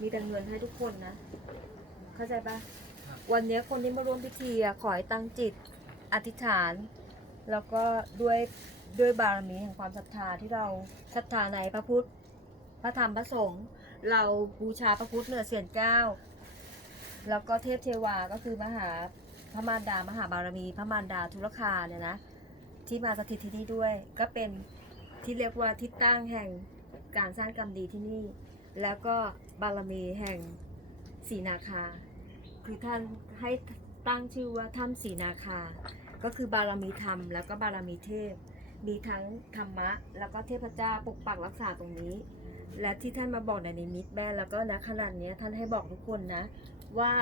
มีแต่เงินให้ทุกคนนะ เข้าใจปะวันนี้คนที่มาร่วมพิธีอะขอให้ตั้งจิต อธิษฐาน แล้วก็ด้วยด้วยบารมีแห่งความศรัทธาที่เราศรัทธาในพระพุทธ พระธรรมพระสงฆ์เราบูชาพระพุทธเหนือเสียนเก้า แล้วก็เทพเทวาก็คือมหาพระมารดามหาบารมี พระมารดาทุลคาเนี่ยนะที่มาสถิตที่นี่ด้วย ก็เป็นที่เรียกว่าที่ตั้งแห่งการสร้างกรรมดีที่นี่ แล้วก็บารมีแห่งสีนาคา คือท่านให้ตั้งชื่อว่าถ้ำสีนาคา ก็คือบารมีธรรมแล้วก็บารมีเทพ มีทั้งธรรมะ แล้วก็เทพเจ้าปกปักรักษาตรงนี้ และที่ท่านมาบอกในนิมิตแม่แล้วก็นะขนาดนี้ท่านให้บอกทุกคนนะว่า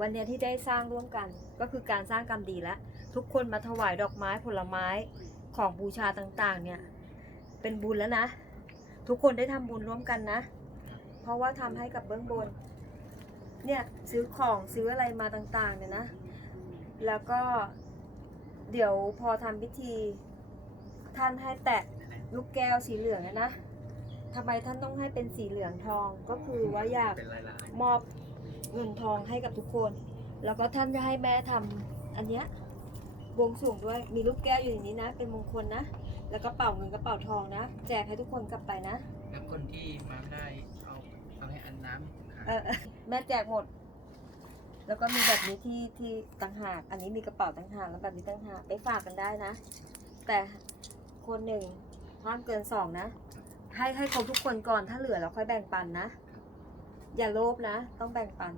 วันนี้ที่ได้สร้างร่วมกัน ก็คือการสร้างกรรมดีแล้วทุกคนมาถวายดอกไม้ผลไม้ของบูชาต่างๆเนี่ย เป็นบุญแล้วนะ ทุกคนได้ทำบุญร่วมกันนะ เพราะว่าทำให้กับเบื้องบน เนี่ยซื้อของซื้ออะไรมาต่างๆเนี่ยนะ แล้วก็เดี๋ยวพอทำพิธี ท่านให้แตะลูกแก้วสีเหลืองนะทำไมท่านต้องให้เป็นสีเหลืองทองก็คือว่าอยากมอบเงินทองให้กับทุกคน แล้วก็ท่านจะให้แม่ทำอันเนี้ยวงสรวงด้วยมีลูกแก้วอยู่ในนี้นะ เป็นมงคลนะ แล้วก็เป่าเงินกระเป๋าทองนะ แจกให้ทุกคนกลับไปนะ แล้วคนที่มาไม่ได้เอาเอาให้อันน้ำเออแม่แจกหมด แล้วก็มีแบบนี้ที่ที่ต่างหาก อันนี้มีกระเป๋าต่างหากแล้วแบบนี้ต่างหากไปฝากกันได้นะ แต่คนหนึ่งห้ามเกินสองนะ ให้ให้ครบทุกคนก่อนถ้าเหลือเราค่อยแบ่งปันนะ อย่าโลภนะ ต้องแบ่งปัน